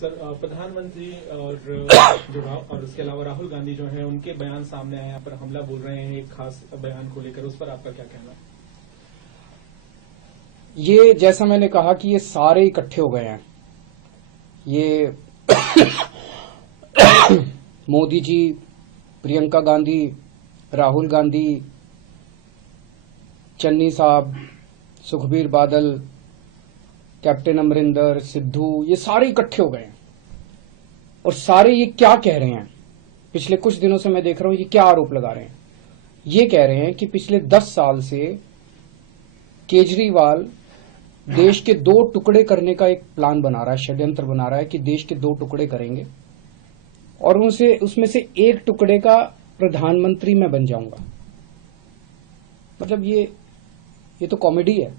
Sir, प्रधानमंत्री और उसके अलावा राहुल गांधी जो है उनके बयान सामने आए, यहाँ पर हमला बोल रहे हैं एक खास बयान को लेकर, उस पर आपका क्या कहना है? ये जैसा मैंने कहा कि ये सारे इकट्ठे हो गए हैं। ये मोदी जी, प्रियंका गांधी, राहुल गांधी, चन्नी साहब, सुखबीर बादल, कैप्टन अमरिंदर, सिद्धू, ये सारे इकट्ठे हो गए हैं। और सारे ये क्या कह रहे हैं? पिछले कुछ दिनों से मैं देख रहा हूं ये क्या आरोप लगा रहे हैं। ये कह रहे हैं कि पिछले 10 साल से केजरीवाल देश के 2 टुकड़े करने का एक प्लान बना रहा है, षड्यंत्र बना रहा है कि देश के 2 टुकड़े करेंगे और उसमें से एक टुकड़े का प्रधानमंत्री मैं बन जाऊंगा। मतलब ये तो कॉमेडी है,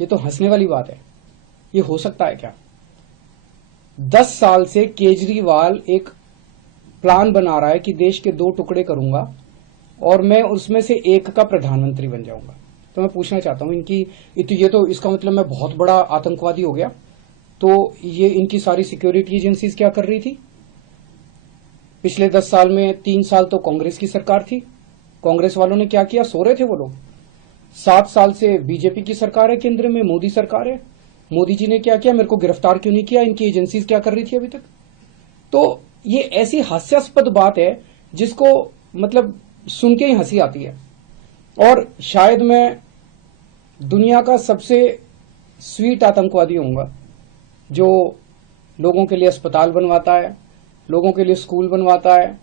ये तो हंसने वाली बात है। ये हो सकता है क्या? 10 साल से केजरीवाल एक प्लान बना रहा है कि देश के 2 टुकड़े करूंगा और मैं उसमें से एक का प्रधानमंत्री बन जाऊंगा। तो मैं पूछना चाहता हूं ये तो इसका मतलब मैं बहुत बड़ा आतंकवादी हो गया। तो ये इनकी सारी सिक्योरिटी एजेंसीज क्या कर रही थी? पिछले 10 साल में 3 साल तो कांग्रेस की सरकार थी। कांग्रेस वालों ने क्या किया? सो रहे थे वो लोग। 7 साल से बीजेपी की सरकार है, केंद्र में मोदी सरकार है। मोदी जी ने क्या किया? मेरे को गिरफ्तार क्यों नहीं किया? इनकी एजेंसीज क्या कर रही थी अभी तक? तो ये ऐसी हास्यास्पद बात है जिसको मतलब सुन के ही हंसी आती है। और शायद मैं दुनिया का सबसे स्वीट आतंकवादी होऊंगा जो लोगों के लिए अस्पताल बनवाता है, लोगों के लिए स्कूल बनवाता है,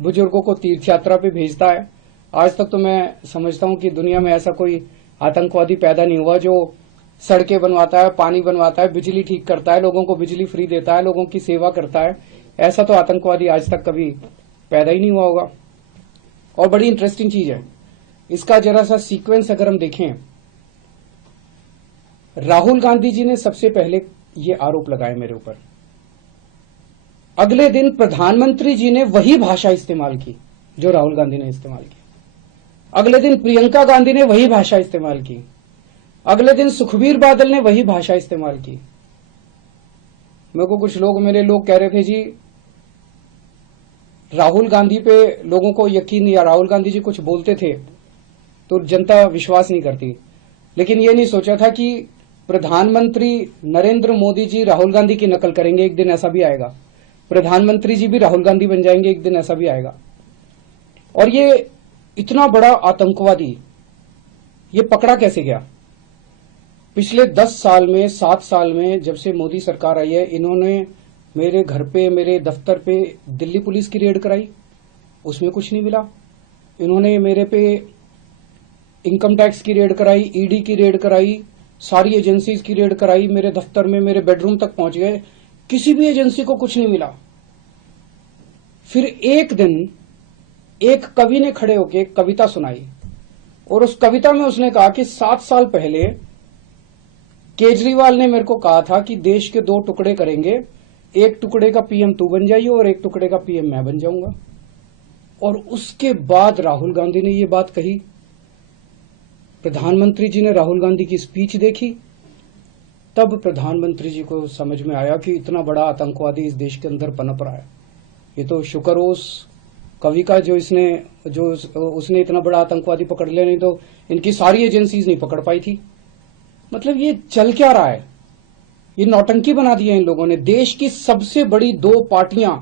बुजुर्गों को तीर्थ यात्रा पे भेजता है। आज तक तो मैं समझता हूं कि दुनिया में ऐसा कोई आतंकवादी पैदा नहीं हुआ जो सड़कें बनवाता है, पानी बनवाता है, बिजली ठीक करता है, लोगों को बिजली फ्री देता है, लोगों की सेवा करता है। ऐसा तो आतंकवादी आज तक कभी पैदा ही नहीं हुआ होगा। और बड़ी इंटरेस्टिंग चीज है, इसका जरा सा सीक्वेंस अगर हम देखें, राहुल गांधी जी ने सबसे पहले ये आरोप लगाए मेरे ऊपर। अगले दिन प्रधानमंत्री जी ने वही भाषा इस्तेमाल की जो राहुल गांधी ने इस्तेमाल की। अगले दिन प्रियंका गांधी ने वही भाषा इस्तेमाल की। अगले दिन सुखबीर बादल ने वही भाषा इस्तेमाल की। मेरे को कुछ लोग, मेरे लोग कह रहे थे जी राहुल गांधी पे लोगों को यकीन नहीं, या राहुल गांधी जी कुछ बोलते थे तो जनता विश्वास नहीं करती। लेकिन ये नहीं सोचा था कि प्रधानमंत्री नरेंद्र मोदी जी राहुल गांधी की नकल करेंगे, एक दिन ऐसा भी आएगा। प्रधानमंत्री जी भी राहुल गांधी बन जाएंगे, एक दिन ऐसा भी आएगा। और ये इतना बड़ा आतंकवादी ये पकड़ा कैसे गया? पिछले 10 साल में, 7 साल में, जब से मोदी सरकार आई है, इन्होंने मेरे घर पे, मेरे दफ्तर पे दिल्ली पुलिस की रेड कराई, उसमें कुछ नहीं मिला। इन्होंने मेरे पे इनकम टैक्स की रेड कराई, ईडी की रेड कराई, सारी एजेंसीज की रेड कराई, मेरे दफ्तर में, मेरे बेडरूम तक पहुंच गए, किसी भी एजेंसी को कुछ नहीं मिला। फिर एक दिन एक कवि ने खड़े होकर एक कविता सुनाई और उस कविता में उसने कहा कि 7 साल पहले केजरीवाल ने मेरे को कहा था कि देश के 2 टुकड़े करेंगे, एक टुकड़े का पीएम तू बन जाइए और एक टुकड़े का पीएम मैं बन जाऊंगा। और उसके बाद राहुल गांधी ने ये बात कही। प्रधानमंत्री जी ने राहुल गांधी की स्पीच देखी, तब प्रधानमंत्री जी को समझ में आया कि इतना बड़ा आतंकवादी इस देश के अंदर पनप रहा है। ये तो शुक्र हो उस कवि का जो उसने इतना बड़ा आतंकवादी पकड़ लिया, नहीं तो इनकी सारी एजेंसीज नहीं पकड़ पाई थी। मतलब ये चल क्या रहा है? ये नौटंकी बना दी है इन लोगों ने। देश की सबसे बड़ी 2 पार्टियां,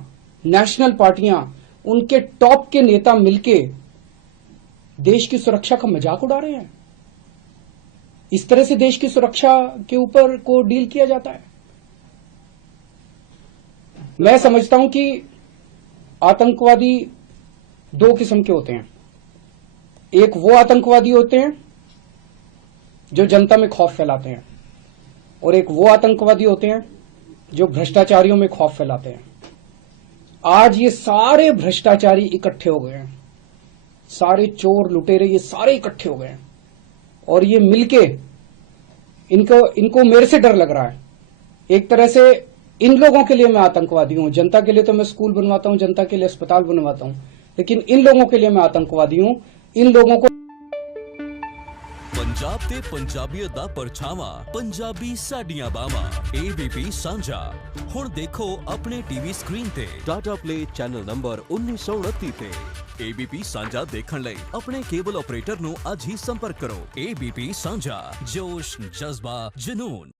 नेशनल पार्टियां, उनके टॉप के नेता मिलके देश की सुरक्षा का मजाक उड़ा रहे हैं। इस तरह से देश की सुरक्षा के ऊपर को डील किया जाता है। मैं समझता हूं कि आतंकवादी 2 किस्म के होते हैं। एक वो आतंकवादी होते हैं जो जनता में खौफ फैलाते हैं, और एक वो आतंकवादी होते हैं जो भ्रष्टाचारियों में खौफ फैलाते हैं। आज ये सारे भ्रष्टाचारी इकट्ठे हो गए हैं, सारे चोर लुटेरे ये सारे इकट्ठे हो गए हैं, और ये मिलके इनको मेरे से डर लग रहा है। एक तरह से इन लोगों के लिए मैं आतंकवादी हूं। जनता के लिए तो मैं स्कूल बनवाता हूं, जनता के लिए अस्पताल बनवाता हूं, लेकिन इन लोगों के लिए मैं आतंकवादी हूं। इन लोगों को पंजाब ਪੰਜਾਬ ਤੇ ਪੰਜਾਬੀਅਤ ਦਾ ਪਰਛਾਵਾਂ, ਪੰਜਾਬੀ ਸਾਡੀਆਂ ਬਾਵਾਂ। ABP ਸਾਂਝਾ ਹੁਣ ਦੇਖੋ ਆਪਣੇ ਟੀਵੀ ਸਕਰੀਨ ਤੇ ਟਾਟਾ ਪਲੇ ਚੈਨਲ ਨੰਬਰ 1929 ਤੇ। ABP ਸਾਂਝਾ ਦੇਖਣ ਲਈ ਆਪਣੇ ਕੇਬਲ ਆਪਰੇਟਰ ਨੂੰ ਅੱਜ ਹੀ ਸੰਪਰਕ ਕਰੋ। ABP ਸਾਂਝਾ, ਜੋਸ਼, ਜਜ਼ਬਾ, ਜਨੂਨ।